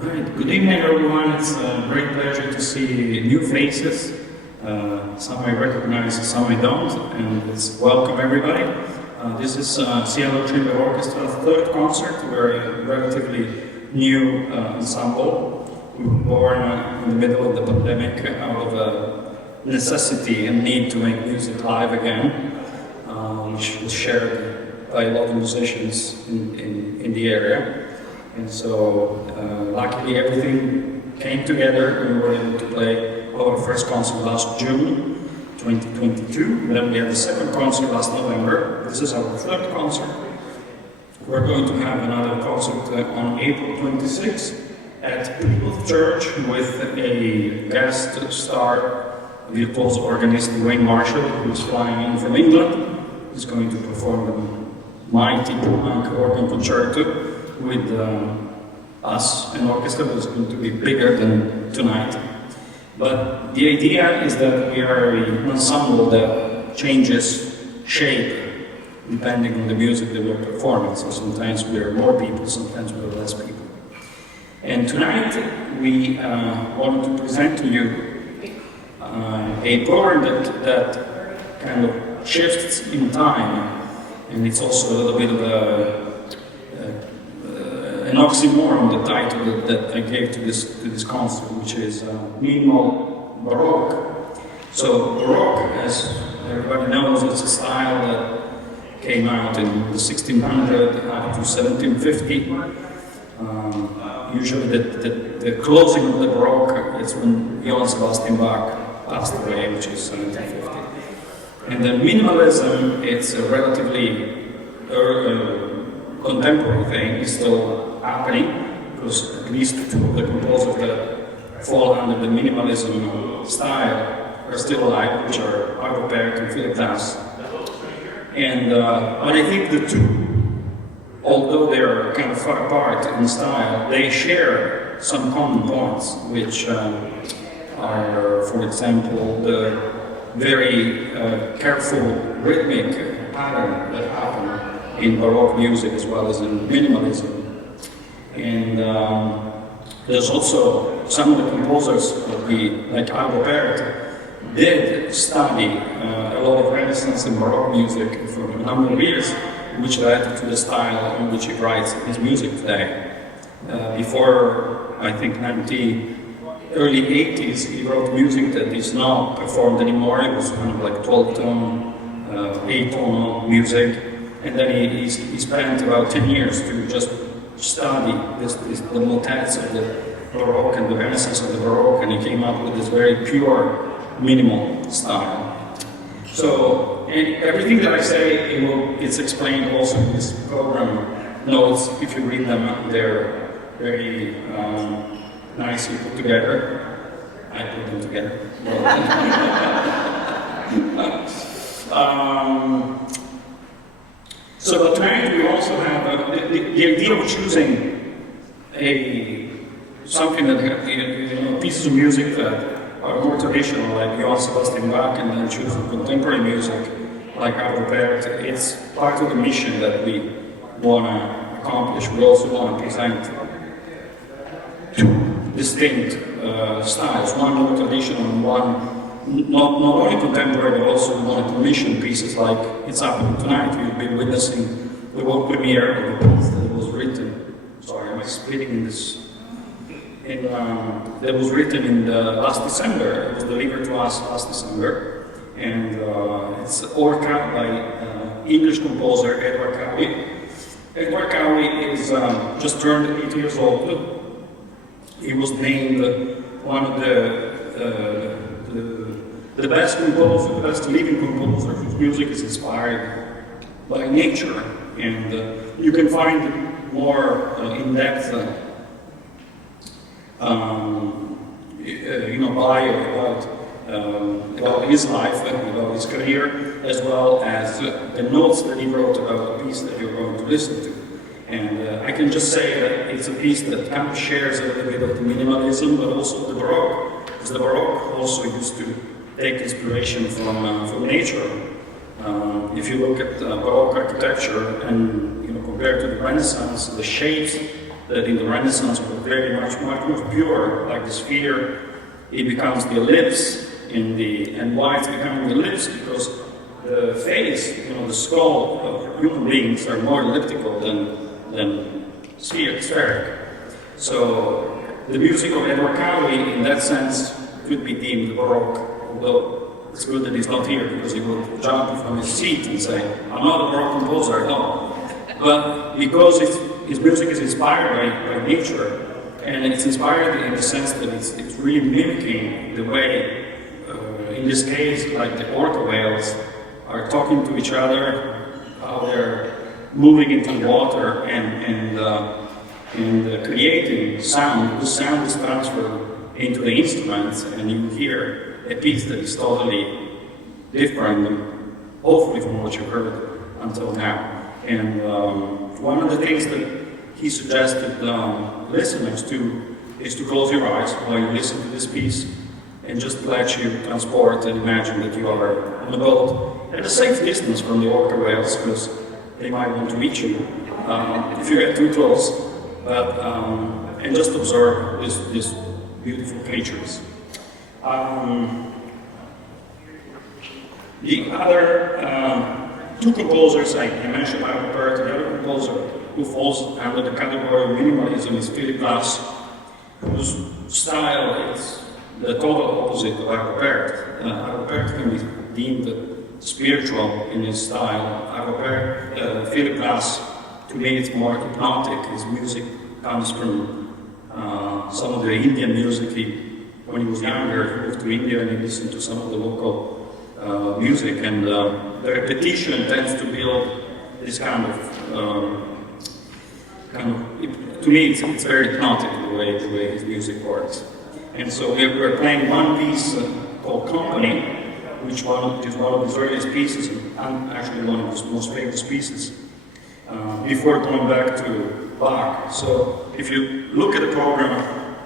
Right. Good evening, everyone. It's a great pleasure to see new faces. Some I recognize, some I don't, and it's welcome everybody. This is Seattle Chamber Orchestra's third concert. We're a relatively new ensemble. We were born in the middle of the pandemic out of a necessity and need to make music live again, which was shared by a lot of musicians in the area. And so, luckily everything came together and we were able to play our first concert last June 2022. Then we had the second concert last November. This is our third concert. We're going to have another concert on April 26th at People's Church with a guest star virtuoso organist Wayne Marshall, who's flying in from England. He's going to perform the mighty organ concerto with us, an orchestra that's going to be bigger than tonight. But the idea is that we are an ensemble that changes shape depending on the music that we're performing. So sometimes we're more people, sometimes we're less people. And tonight we wanted to present to you a program that kind of shifts in time, and it's also a little bit of an oxymoron, the title that I gave to this concert, which is minimal Baroque. So Baroque, as everybody knows, it's a style that came out in the 1600 up to 1750. Usually the closing of the Baroque is when Johann Sebastian Bach passed away, which is 1750. And then minimalism, it's a relatively contemporary thing. It's still happening, because at least two of the composers that fall under the minimalism style are still alive, which are Arvo Pärt and Philip Glass. And but I think the two, although they're kind of far apart in style, they share some common points, which are, for example, the very careful rhythmic pattern that happen in Baroque music as well as in minimalism. And there's also some of the composers like Arvo Pärt did study a lot of Renaissance and Baroque music for a number of years, which led to the style in which he writes his music today. Before, I think, early 80s, he wrote music that is not performed anymore. It was kind of like 12-tone, 8-tone music. And then he spent about 10 years to just study the motets of the Baroque and the Renaissance of the Baroque, and he came up with this very pure, minimal style. So, and everything that I say, it's explained also in this program notes. If you read them, they're very nicely put together. I put them together. So tonight we also have the idea of choosing something that pieces of music that are more traditional, like Johann Sebastian Bach, and then choosing contemporary music like Arvo Pärt. It's part of the mission that we want to accomplish. We also want to present two distinct styles, one more traditional and one not only contemporary, but also we want to commission pieces like it's happening tonight. You'll be witnessing the world premiere of a piece that was written. Sorry, am I splitting in this? That was written in last December. It was delivered to us last December, and it's Orca by English composer Edward Cowie. Edward Cowie is just turned 8 years old. He was named one of the best composer, the best living composer whose music is inspired by nature, and you can find more in-depth, bio about his life and about his career, as well as the notes that he wrote about the piece that you're going to listen to. And I can just say that it's a piece that kind of shares a little bit of the minimalism, but also the Baroque, because the Baroque also used to take inspiration from nature. If you look at Baroque architecture and compared to the Renaissance, the shapes that in the Renaissance were very much more pure, like the sphere. It becomes the ellipse and why it's becoming the ellipse because the face, the skull of human beings are more elliptical than spheric. So the music of Edward Cowley, in that sense, could be deemed Baroque, although it's good that he's not here because he would jump from his seat and say, "I'm not a Baroque composer at all." But because his music is inspired by nature, and it's inspired in the sense that it's really mimicking the way, in this case, like the orca whales are talking to each other, how they're moving into the water and creating sound. The sound is transferred into the instruments, and you hear a piece that is totally different, hopefully from what you heard until now. And one of the things that he suggested listeners to is to close your eyes while you listen to this piece and just let you transport and imagine that you are on a boat at a safe distance from the orca whales, because they might want to eat you if you get too close, but and just observe these beautiful creatures. The other two composers I mentioned, Albert, the other composer who falls under the category of minimalism is Philip Glass, whose style is the total opposite of Albert. Albert can be deemed spiritual in his style. Philip Glass, to me, it's more hypnotic. His music comes from some of the Indian music. When he was younger, he moved to India and he listened to some of the local music, and the repetition tends to build this kind of to me it's very hypnotic the way his music works. And so we're playing one piece called Company, which is one of his earliest pieces, and actually one of his most famous pieces, before going back to Bach. So if you look at the program,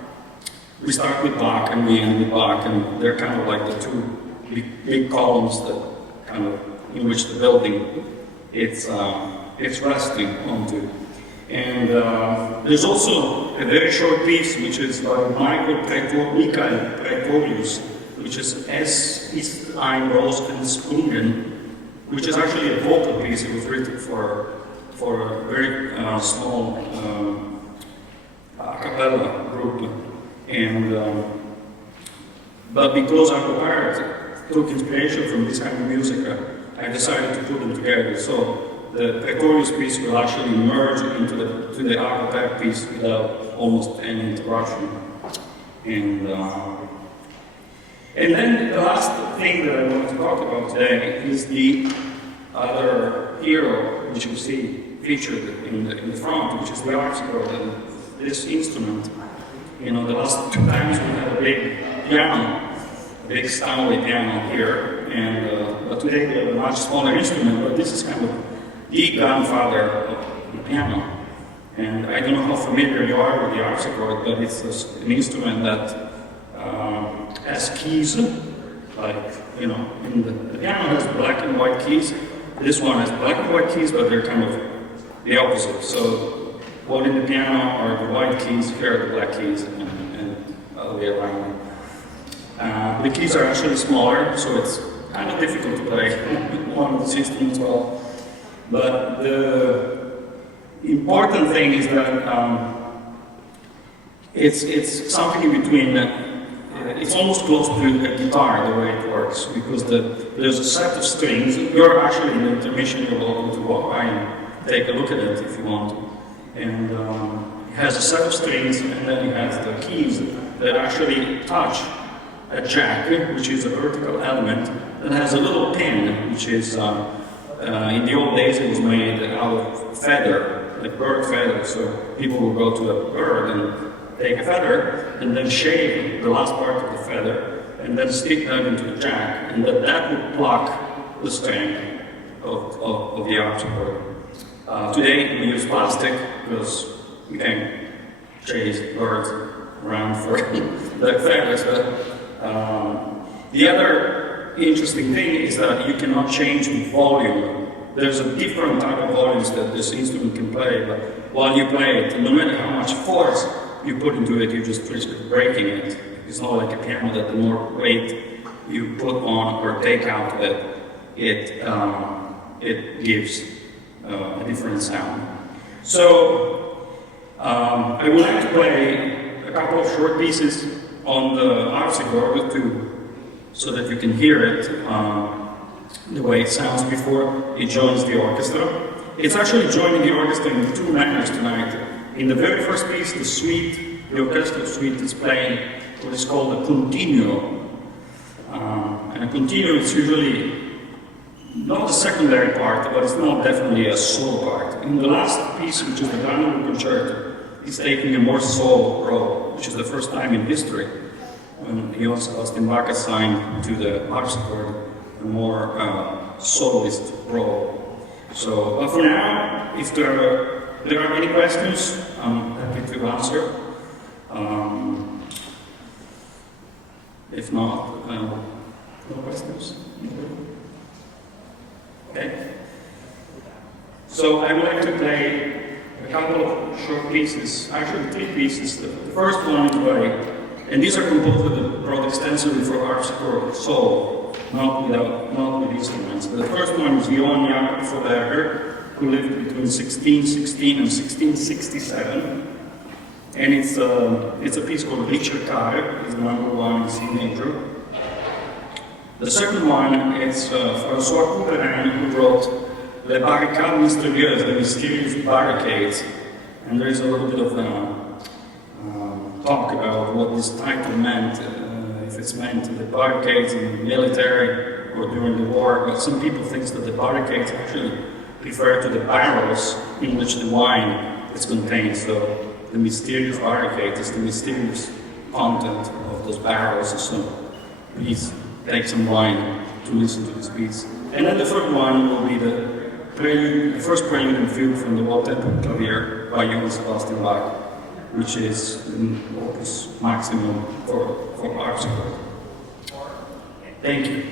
we start with Bach and we end with Bach, and they're kind of like the two big columns that kind of in which the building it's resting onto. And there's also a very short piece which is by Michael Praetorius, which is Es ist ein Rosen gesprungen, which is actually a vocal piece. It was written for a very small a cappella group, and but because Albert took inspiration from this kind of music, I decided to put them together. So the Praetorius piece will actually merge into the a cappella piece without almost any interruption. And then the last thing that I want to talk about today is the other hero, which you see featured in the front, which is the harpsichord. And this instrument, the last two times we had a big piano, a big Stanley piano here, and but today we have a much smaller instrument, but this is kind of the grandfather of the piano. And I don't know how familiar you are with the harpsichord, but it's an instrument that has keys, like, the piano has black and white keys. This one has black and white keys, but they're kind of the opposite. So, what in the piano are the white keys, here are the black keys, and other way around. The keys are actually smaller, so it's kind of difficult to play one of the instruments well. But the important thing is that it's something in between. It's almost close to a guitar, the way it works, because there's a set of strings. You're actually in the intermission, you're welcome to walk by and take a look at it if you want to. And it has a set of strings, and then it has the keys that actually touch a jack, which is a vertical element, that has a little pin, which is, in the old days it was made out of feather, like bird feather. So people would go to a bird and take a feather and then shave the last part of the feather and then stick that into the jack, and that would block the string of the harpsichord. Today we use plastic because we can chase birds around for their feathers. The other interesting thing is that you cannot change the volume. There's a different type of volumes that this instrument can play, but while you play it. No matter how much force you put into it, you just risk breaking it. It's not like a piano that the more weight you put on or take out of it, it gives a different sound. So I would like to play a couple of short pieces on the harpsichord so that you can hear it the way it sounds before it joins the orchestra. It's actually joining the orchestra in two manners tonight. In the very first piece, the suite, the orchestral suite is playing what is called a continuo. And a continuo is usually not a secondary part, but it's not definitely a solo part. In the last piece, which is the Concerto, he's taking a more solo role, which is the first time in history when Johann Sebastian Bach assigned to the harpsichord a more soloist role. So, but for now, if there are any questions, I'm happy to answer. If not, no questions. Okay. So I would like to play a couple of short pieces, actually 3 pieces. The first one is by, and these are composed and brought extensively for harpsichord solo, not with instruments. The first one is Johann Jakob von Berger, who lived between 1616 and 1667. And it's a piece called Ricercare, it's the number 1 in C major. The second one is François Couperin, who wrote Les Barricades Mystérieuses, the mysterious barricades. And there is a little bit of talk about what this title meant, if it's meant the barricades in the military or during the war. But some people think that the barricades actually refer to the barrels in which the wine is contained. So the mysterious barricade is the mysterious content of those barrels. So please take some wine to listen to this piece. And then the third one will be the prelude, the first prelude and fugue from the Waltz and Clavier by Johann Sebastian Bach, which is an opus maximum for harpsichord. Thank you.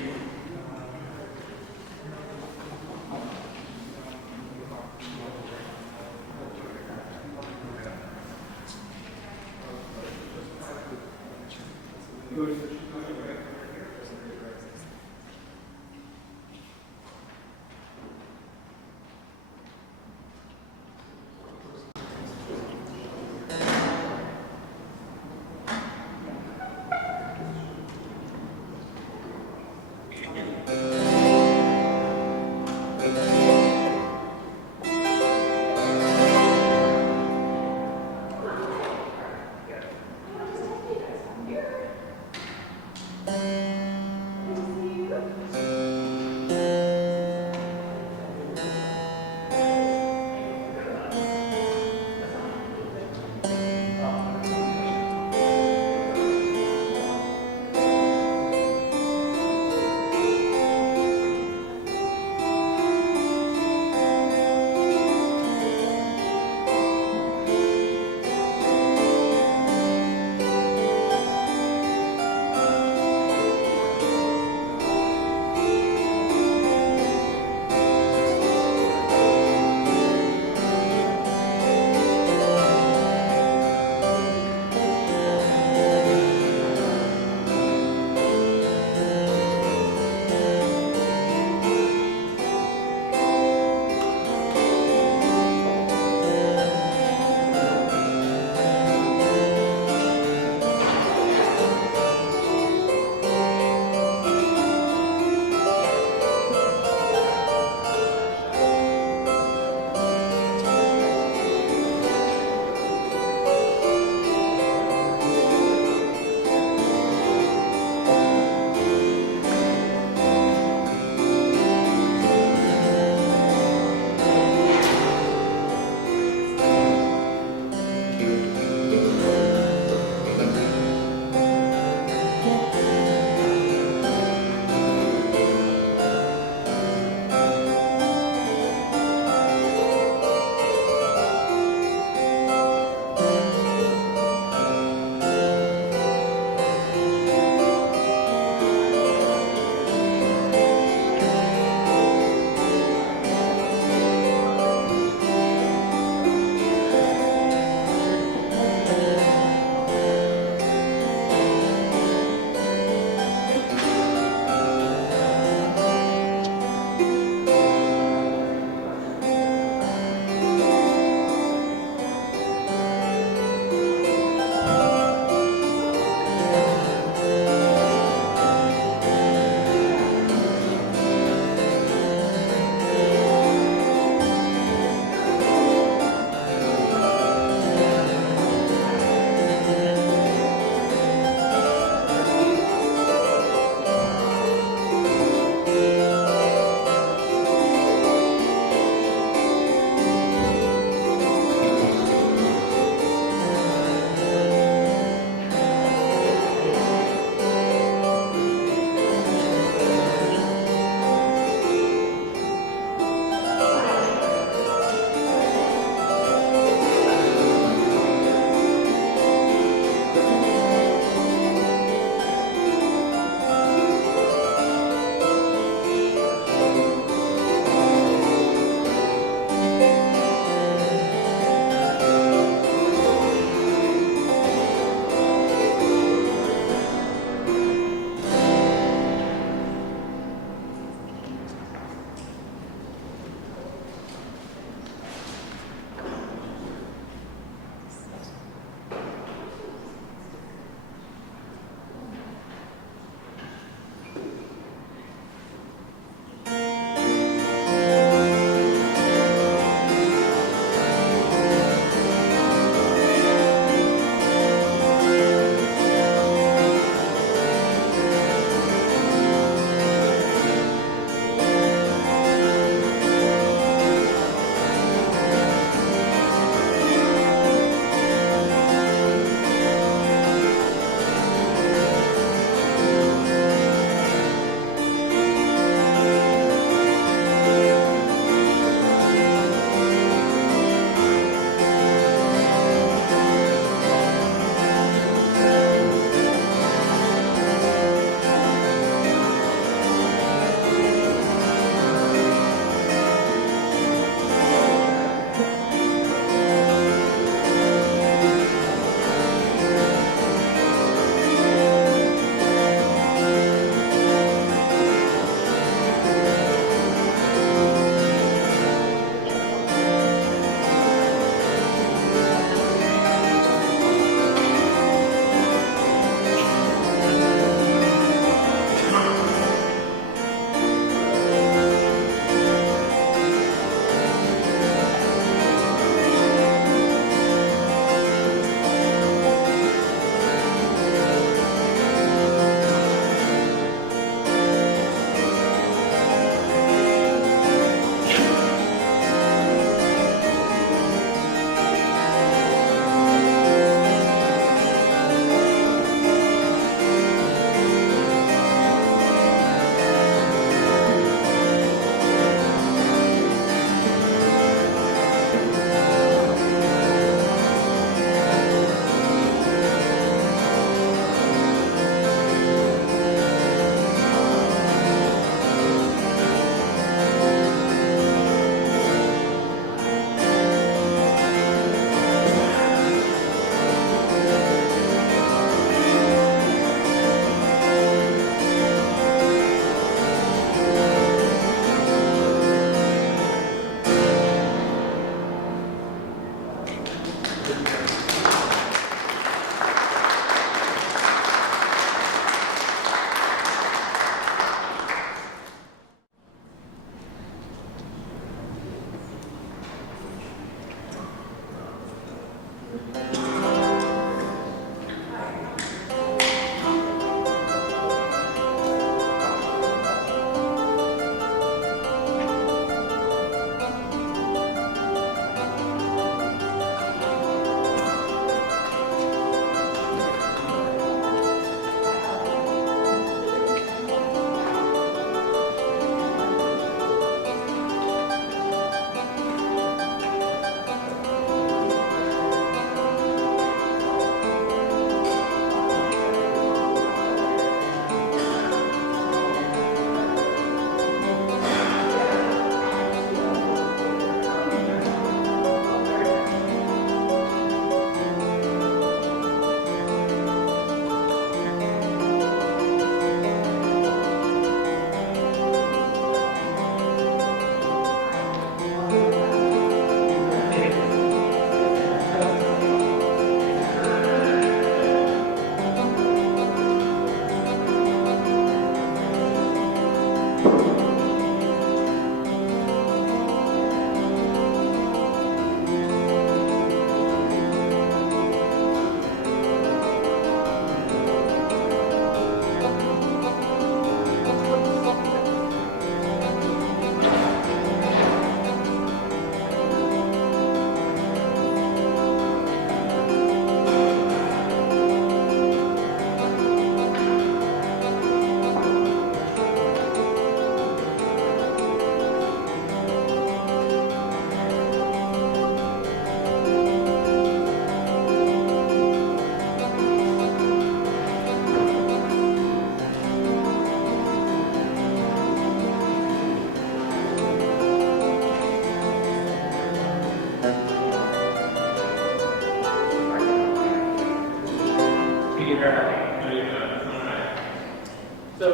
So,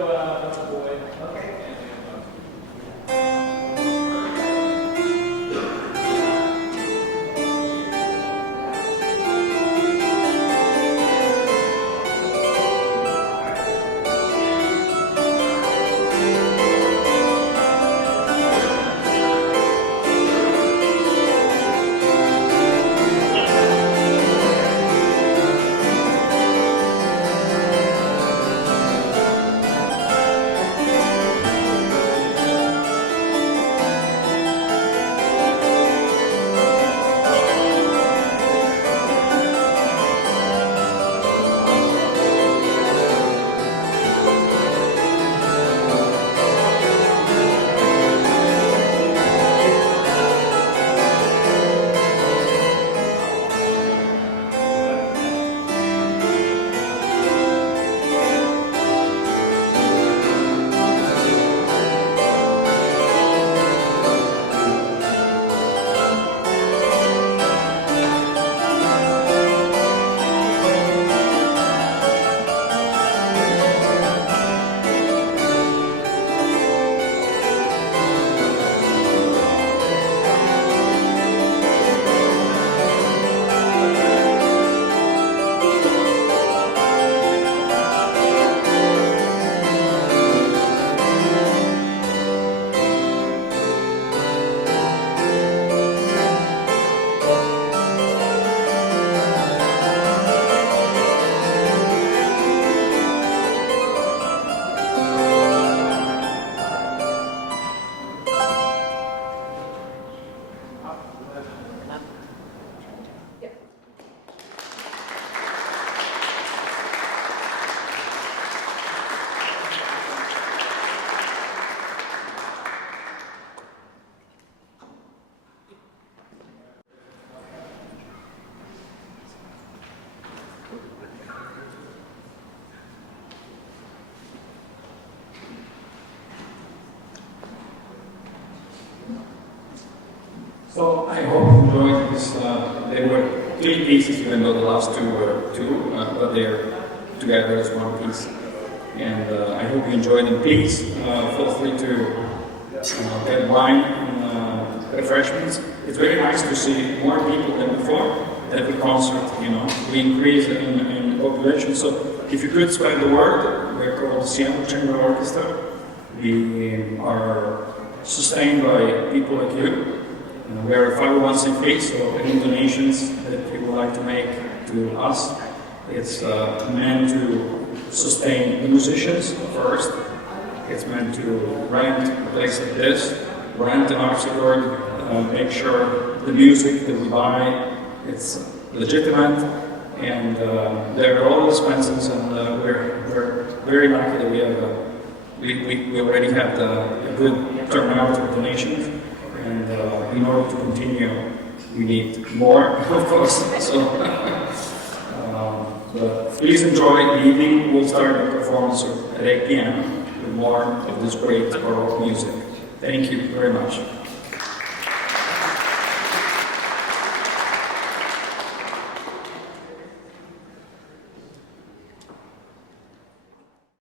that's a boy. Okay. So I hope you enjoyed this. There were 3 pieces, even though the last 2 were 2, but they're together as one piece. And I hope you enjoyed them. Please feel free to get wine and refreshments. It's very nice to see more people than before at the concert. You know, we increase in population. So if you could spread the word, we're called the Seattle Chamber Orchestra. We are sustained by people like you. We are a 501c3, so any donations that you would like to make to us, it's meant to sustain the musicians first. It's meant to rent a place like this, rent an harpsichord, make sure the music that we buy, it's legitimate, and there are all expenses, and we're very lucky that we already have a good turnout of donations. And in order to continue, we need more, of course. So, but please enjoy the evening. We'll start the performance at 8 p.m. with more of this great Baroque music. Thank you very much.